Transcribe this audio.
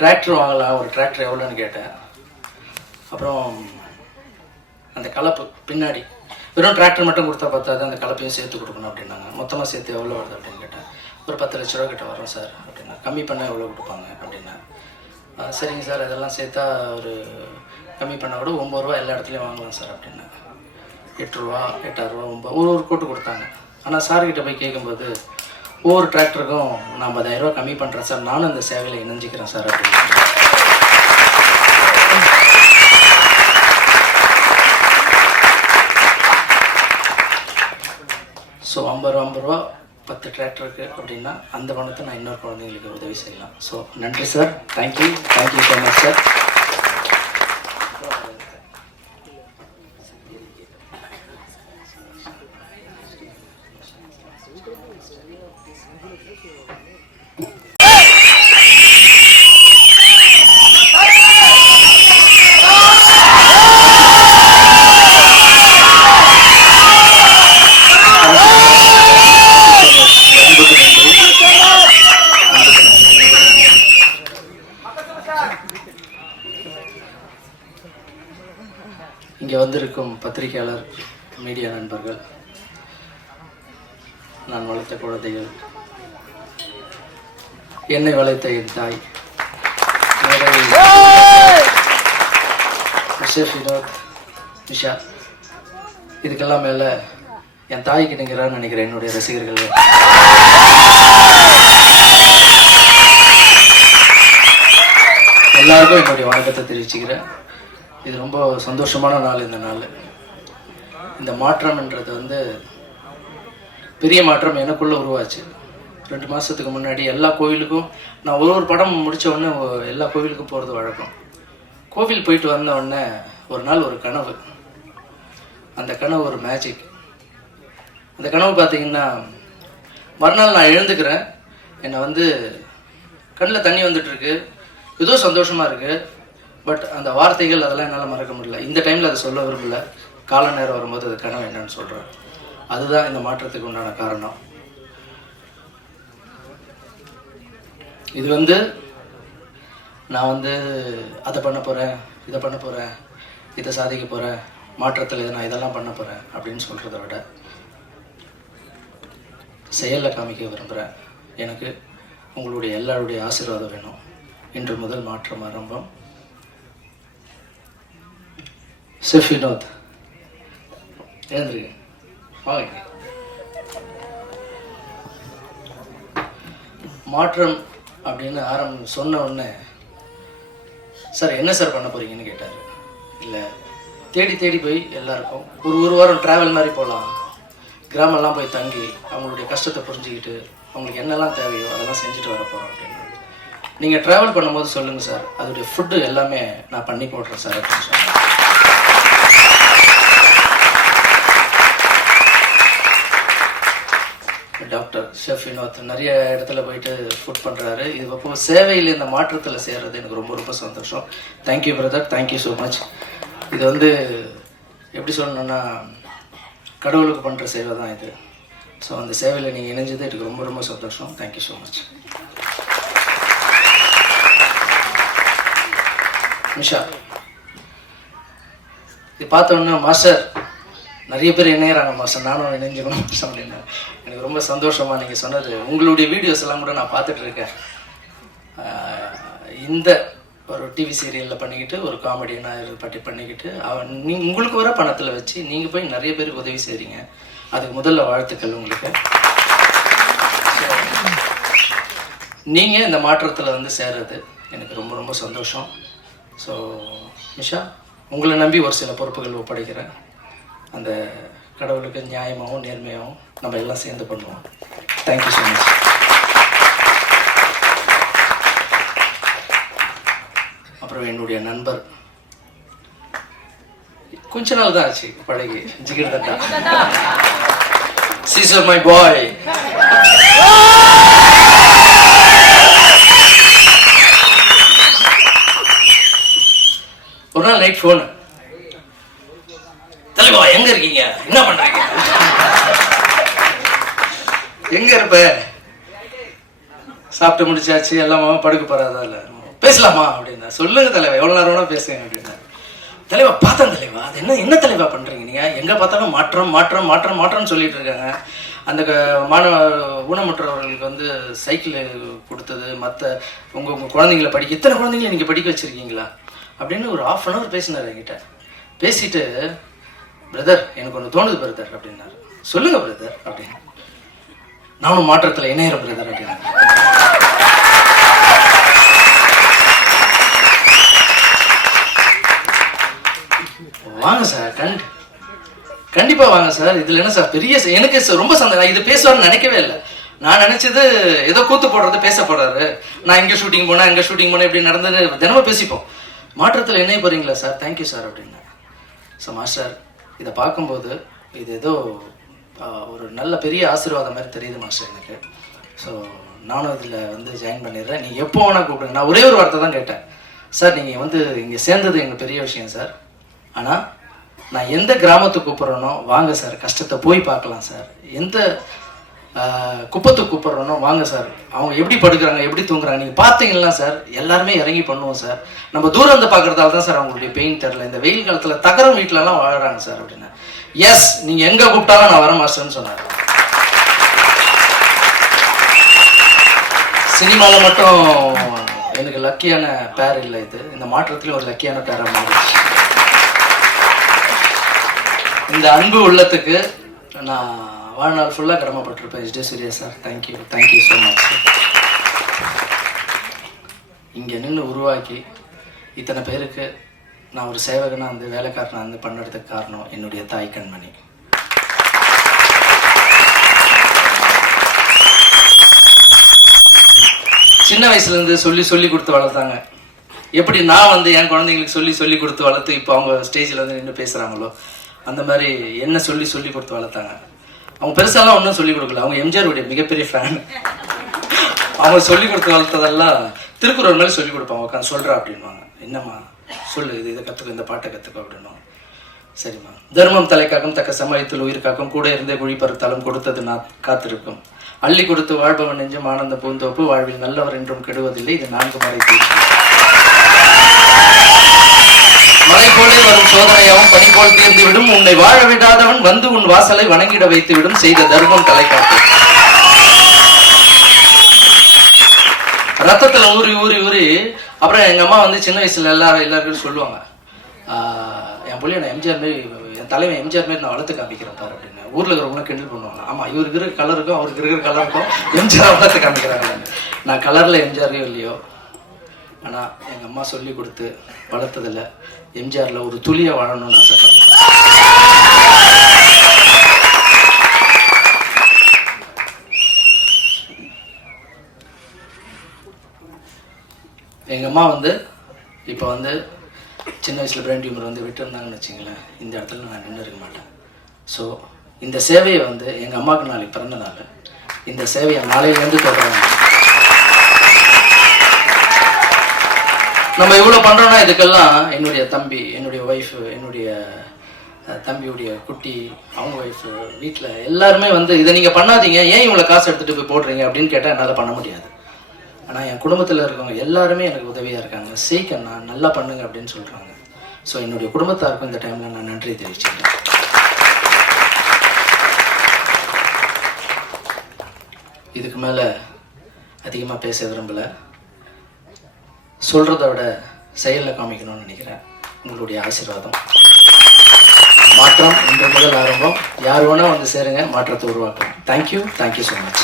Tractor வாங்கலாம், ஒரு tractor எவ்வளோன்னு கேட்டேன். அப்புறம் அந்த கலப்பு பின்னாடி வெறும் டிராக்டர் மட்டும் கொடுத்தா பார்த்தாது, அந்த கலப்பையும் சேர்த்து கொடுக்கணும் அப்படின்னாங்க. மொத்தமாக சேர்த்து எவ்வளோ வருது அப்படின்னு கேட்டேன். ஒரு 10 லட்ச ரூபா கிட்ட வரும் சார் அப்படின்னா. கம்மி பண்ணால் எவ்வளோ கொடுப்பாங்க அப்படின்னா. சரிங்க சார், அதெல்லாம் சேர்த்தா ஒரு கம்மி பண்ணால் கூட 9 ரூபா எல்லா இடத்துலையும் வாங்கலாம் சார் அப்படின்னா. 8 ரூபா 8 ரூபா 9 ஒரு கோட்டு கொடுத்தாங்க. ஆனால் சார்கிட்ட போய் கேட்கும்போது ஒவ்வொரு டிராக்டருக்கும் நான் 10,000 ரூபா கம்மி பண்ணுறேன் சார், நானும் அந்த சேவையில் இணைஞ்சிக்கிறேன் சார் அப்படின்னு. ஸோ 50 ரூபா 10 டிராக்டருக்கு அப்படின்னா அந்த பணத்தை நான் இன்னொரு குழந்தைங்களுக்கு உதவி செய்யலாம். ஸோ நன்றி sir, thank you so much sir. இங்கே வந்திருக்கும் பத்திரிகையாளர், மீடியா நண்பர்கள், நான் வளர்த்த குழந்தைகள், என்னை வளர்த்த என் தாய், மிஸ்டர் வினோத், நிஷா, இதுக்கெல்லாம் மேலே என் தாய்க்கு நிற்கிறான்னு நினைக்கிறேன் என்னுடைய ரசிகர்கள். எல்லாருக்கும் என்னுடைய வணக்கத்தை தெரிவிச்சுக்கிறேன். இது ரொம்ப சந்தோஷமான நாள். இந்த நாள், இந்த மாற்றம்ன்றது பெரிய மாற்றம் எனக்குள்ளே உருவாச்சு. 2 மாதத்துக்கு முன்னாடி எல்லா கோவிலுக்கும் நான் ஒரு படம் முடித்த உடனே எல்லா கோவிலுக்கும் போகிறது வழக்கம். கோவில் போயிட்டு வந்த உடனே ஒரு நாள் ஒரு கனவு. அந்த கனவு ஒரு மேஜிக். அந்த கனவு பார்த்தீங்கன்னா, மறுநாள் நான் எழுந்துக்கிறேன், என்னை கண்ணில் தண்ணி வந்துட்டுருக்கு, ஏதோ சந்தோஷமாக இருக்குது. பட் அந்த வார்த்தைகள் அதெல்லாம் என்னால் மறக்க முடியல. இந்த டைமில் அதை சொல்ல விரும்பல. கால நேரம் வரும்போது அது கனவு என்னன்னு சொல்கிறேன். அதுதான் இந்த மாற்றத்துக்கு உண்டான காரணம். இது நான் அதை பண்ண போகிறேன், இதை பண்ண போகிறேன், இதை சாதிக்க போகிறேன், மாற்றத்தில் நான் இதெல்லாம் பண்ண போகிறேன் அப்படின்னு சொல்கிறத விட செயலில் காமிக்க விரும்புகிறேன். எனக்கு உங்களுடைய எல்லாருடைய ஆசீர்வாதம் வேணும். இன்று முதல் மாற்றம் ஆரம்பம். செஃப் வினோத், ஏந்திருக்கு வாங்க. மாற்றம் அப்படின்னு சொன்ன உடனே, சார் என்ன சார் பண்ண போறீங்கன்னு கேட்டார். இல்லை, தேடி தேடி போய் எல்லாருக்கும் ஒரு வாரம் ட்ராவல் மாதிரி போகலாம், கிராமம்லாம் போய் தங்கி அவங்களுடைய கஷ்டத்தை புரிஞ்சுக்கிட்டு அவங்களுக்கு என்னெல்லாம் தேவையோ அதெல்லாம் செஞ்சுட்டு வர போகிறோம் அப்படின்னு. நீங்கள் ட்ராவல் பண்ணும்போது சொல்லுங்கள் சார், அதோடைய ஃபுட்டு எல்லாமே நான் பண்ணி போடுறேன் சார் அப்படின்னு சொன்னேன். டாக்டர் ஷெஃப் வினோத் நிறைய இடத்துல போயிட்டு ஃபுட் பண்ணுறாரு. இது அப்போ சேவையில் இந்த மாற்றத்தில் சேர்றது எனக்கு ரொம்ப ரொம்ப சந்தோஷம். Thank you brother, thank you so much. இது எப்படி சொல்லணுன்னா, கடவுளுக்கு பண்ணுற சேவை தான் இது. ஸோ அந்த சேவையில் நீங்கள் இணைஞ்சது எனக்கு ரொம்ப ரொம்ப சந்தோஷம். Thank you so much. நிஷா, இது பார்த்தோன்னா மாஸ்டர் நிறைய பேர் இணையிறாங்க மாஸ்டர், நானும் இணைஞ்சிக்கணும் மாஸ்டர் அப்படின்னா எனக்கு ரொம்ப சந்தோஷமாக நீங்கள் சொன்னது. உங்களுடைய வீடியோஸ் எல்லாம் கூட நான் பார்த்துட்டு இருக்கேன். இந்த ஒரு டிவி சீரியலில் பண்ணிக்கிட்டு ஒரு காமெடியனாக பண்ணிக்கிட்டு உங்களுக்கு வர பணத்தில் வச்சு நீங்கள் போய் நிறைய பேருக்கு உதவி செய்கிறீங்க. அதுக்கு முதல்ல வாழ்த்துக்கள் உங்களுக்கு. நீங்கள் இந்த மாற்றத்தில் சேர்றது எனக்கு ரொம்ப ரொம்ப சந்தோஷம். ஸோ நிஷா, உங்களை நம்பி ஒரு சில பொறுப்புகள் ஒப்படைக்கிறேன். அந்த கடவுளுக்கு நியாயமாகவும் நேர்மையாகவும் நம்ம எல்லாம் சேர்ந்து பண்ணுவோம். Thank you so much. அப்புறம் என்னுடைய நண்பர், கொஞ்ச நாள் தான் ஆச்சு பழகி, ஜிகிர் தட்டா, சீசர் மை பாய். ஒரு நாள் நைட் ஃபோன், தலைவா எங்க இருக்கீங்க, என்ன பண்றீங்க, எங்க இருப்ப, சாப்பிட்டு முடிச்சாச்சு, எல்லாம் படுக்க போறாதா இல்ல, பேசலாமா அப்படின்னா. சொல்லுங்க தலைவா, எவ்வளோ நேரம் வேணா பேசுங்க அப்படின்னா. தலைவா பார்த்தேன் தலைவா, அது என்ன தலைவா பண்ணுறீங்க நீங்கள், எங்கே பார்த்தாலும் மாற்றம் மாற்றம் மாற்றம் மாற்றம்னு சொல்லிட்டு இருக்காங்க. அந்த மாணவ ஊனமுற்றவர்களுக்கு வந்து சைக்கிள் கொடுத்தது, மற்ற உங்கள் குழந்தைங்களை இத்தனை குழந்தைங்களை நீங்கள் படிக்க வச்சுருக்கீங்களா அப்படின்னு ஒரு 1/2 hour பேசினார் என்கிட்ட. பேசிட்டு, பிரதர் எனக்கு ஒன்று தோணுது பிரதர் அப்படின்னாரு. சொல்லுங்க பிரதர் அப்படின்னு. நானும் மாற்றத்தில் இணையிறேன் பிரதர் அப்படின்னா. வாங்க சார், கண்டிப்பா வாங்க சார். இதுல என்ன சார் பெரிய, எனக்கு ரொம்ப சந்தோஷம். இது பேசுவார்னு நினைக்கவே இல்லை. நான் நினைச்சது ஏதோ கூத்து போடுறது, பேச போறாரு, நான் இங்க ஷூட்டிங் போனேன் அங்க ஷூட்டிங் போனேன் இப்படி நடந்தது தினமும் பேசிப்போம். மாற்றத்தில் இணைய போறீங்களா சார், தேங்க்யூ சார் அப்படின்னா. ஸோ மாஸ்டர், இதை பார்க்கும்போது இது ஏதோ ஒரு நல்ல பெரிய ஆசீர்வாதம் மாதிரி தெரியுது மாஸ்டர் எனக்கு. ஸோ நானும் இதில் வந்து ஜாயின் பண்ணிடுறேன். நீங்கள் எப்போ வேணால் கூப்பிடுங்க. நான் ஒரே ஒரு வார்த்தை தான் கேட்டேன், சார் நீங்கள் வந்து இங்கே சேர்ந்தது எங்களுக்கு பெரிய விஷயம் சார், ஆனால் நான் எந்த கிராமத்துக்கு கூப்பிட்றேனோ வாங்க சார், கஷ்டத்தை போய் பார்க்கலாம் சார். எந்த குப்பத்துக்கு கூப்பிட்றேனோ வாங்க சார், அவங்க எப்படி படுக்கிறாங்க எப்படி தூங்குறாங்க நீங்கள் பார்த்தீங்கன்னா சார், எல்லாருமே இறங்கி பண்ணுவோம் சார். நம்ம தூரம் வந்து பார்க்குறதால தான் சார் அவங்களுடைய பெயின் தெரில. இந்த வெயில் காலத்தில் தகரம் வீட்டிலலாம் வாழறாங்க சார் அப்படின்னா. எஸ், நீங்கள் எங்கே கூப்பிட்டாலும் நான் வர மாஸ்டர்னு சொன்னார். சினிமாவில் மட்டும் எனக்கு லக்கியான பேர் இல்லை, இது இந்த மாற்றத்துலேயும் ஒரு லக்கியான பேராக மாறிடுச்சு. இந்த அன்பு உள்ளத்துக்கு நான் வாழ்நாள் ஃபுல்லாக கடமைப்பட்டிருப்பேன். HD Suriya sir, thank you so much. இங்கே நின்று உருவாக்கி இத்தனை பேருக்கு நான் ஒரு சேவகனாக வந்து வேலைக்காரனாக வந்து பண்ணுறதுக்கு காரணம் என்னுடைய தாய் கண்மணி. சின்ன வயசுலேருந்து சொல்லி கொடுத்து வளர்த்தாங்க. எப்படி நான் வந்து என் குழந்தைங்களுக்கு சொல்லி கொடுத்து வளர்த்து இப்போ அவங்க ஸ்டேஜில் வந்து நின்று பேசுகிறாங்களோ அந்த மாதிரி என்ன சொல்லி கொடுத்து வளர்த்தாங்க. அவங்க பெருசாலாம் ஒன்றும் சொல்லிக் கொடுக்கல. அவங்க எம்ஜிஆருடைய மிகப்பெரிய ஃபேன். அவங்க சொல்லி கொடுத்து வளர்த்ததெல்லாம் திருக்குறள் மாதிரி சொல்லிக் கொடுப்பாங்க. உட்காந்து சொல்கிறா அப்படின்வாங்க. என்னம்மா சொல்லு, இதை கற்றுக்கோ, இந்த பாட்டை கற்றுக்கோ அப்படின்வாங்க. சரிம்மா. தர்மம் தலை காக்கும், தக்க சமயத்தில் உயிர் காக்கும், கூட இருந்தே குழி பருத்தாலும் கொடுத்தது நான் காத்திருக்கும், அள்ளி கொடுத்து வாழ்பவன் நெஞ்சம் ஆனந்த பூந்தோப்பு, வாழ்வில் நல்லவர் என்றும் கெடுவதில்லை, இது 4 முறை தீர்ப்பு. மழை போலே வரும் சோதனையாவும் பனி போல் தீர்ந்து விடும், உன்னை வாழ விடாதவன் வந்து உன் வாசலை வணங்கிட வைத்து விடும், செய்த தர்மம் தலை காக்கும். ரத்தத்துல ஊறி அப்புறம் எங்க அம்மா வந்து சின்ன வயசுல எல்லாருக்கும் சொல்லுவாங்க, என் பிள்ளைய நான் எம்ஜிஆர் மாரி, என் தலைவன் எம்ஜிஆர் மாரி நான் வளர்த்து காமிக்கிறேன் பாரு அப்படின்னு. ஊர்ல இருக்கிறவங்க கிண்டல் பண்ணுவாங்க. ஆமா, இவருக்கு இருக்கிற கலருக்கும் அவருக்கு இருக்கிற கலருக்கும் எம்ஜிஆர் வளர்த்து காமிக்கிறாங்க. நான் கலர்ல எம்ஜிஆரையும் இல்லையோ, ஆனா எங்க அம்மா சொல்லி கொடுத்து வளர்த்ததில்ல எம்ஜிஆர்ல ஒரு துளிய வாழணும்னு ஆசைப்பட்டேன். எங்க அம்மா வந்து இப்போ வந்து சின்ன வயசுல பிரெயின் டியூமர் வந்து விட்டு இருந்தாங்கன்னு வச்சுங்களேன், இந்த இடத்துல நான் நின்று இருக்க மாட்டேன். ஸோ இந்த சேவையை வந்து எங்க அம்மாவுக்கு நாளைக்கு பிறந்த நாள், இந்த சேவையை நாளையிலேருந்து தொடர்றாங்க. நம்ம இவ்வளோ பண்ணுறோன்னா இதுக்கெல்லாம் என்னுடைய தம்பி, என்னுடைய ஒய்ஃபு, என்னுடைய தம்பியுடைய குட்டி, அவங்க ஒய்ஃபு, வீட்டில் எல்லாருமே வந்து இதை நீங்கள் பண்ணாதீங்க, ஏன் இவ்வளோ காசு எடுத்துகிட்டு போய் போடுறீங்க அப்படின்னு கேட்டால் என்னால் பண்ண முடியாது. ஆனால் என் குடும்பத்தில் இருக்கவங்க எல்லாருமே எனக்கு உதவியாக இருக்காங்க. சீக்கிரண்ணா நல்லா பண்ணுங்க அப்படின்னு சொல்கிறாங்க. ஸோ என்னுடைய குடும்பத்தாருக்கும் இந்த டைமில் நான் நன்றி தெரிவிச்சுக்கிறேன். இதுக்கு மேலே அதிகமாக பேச விரும்பலை. சொல்கிறத விட செயலில் காமிக்கணும்னு நினைக்கிறேன். உங்களுடைய ஆசீர்வாதம். மாற்றம் இன்று முதல் ஆரம்பம். யார் வேணால் வந்து சேருங்க, மாற்றத்தை உருவாக்கலாம். Thank you so much.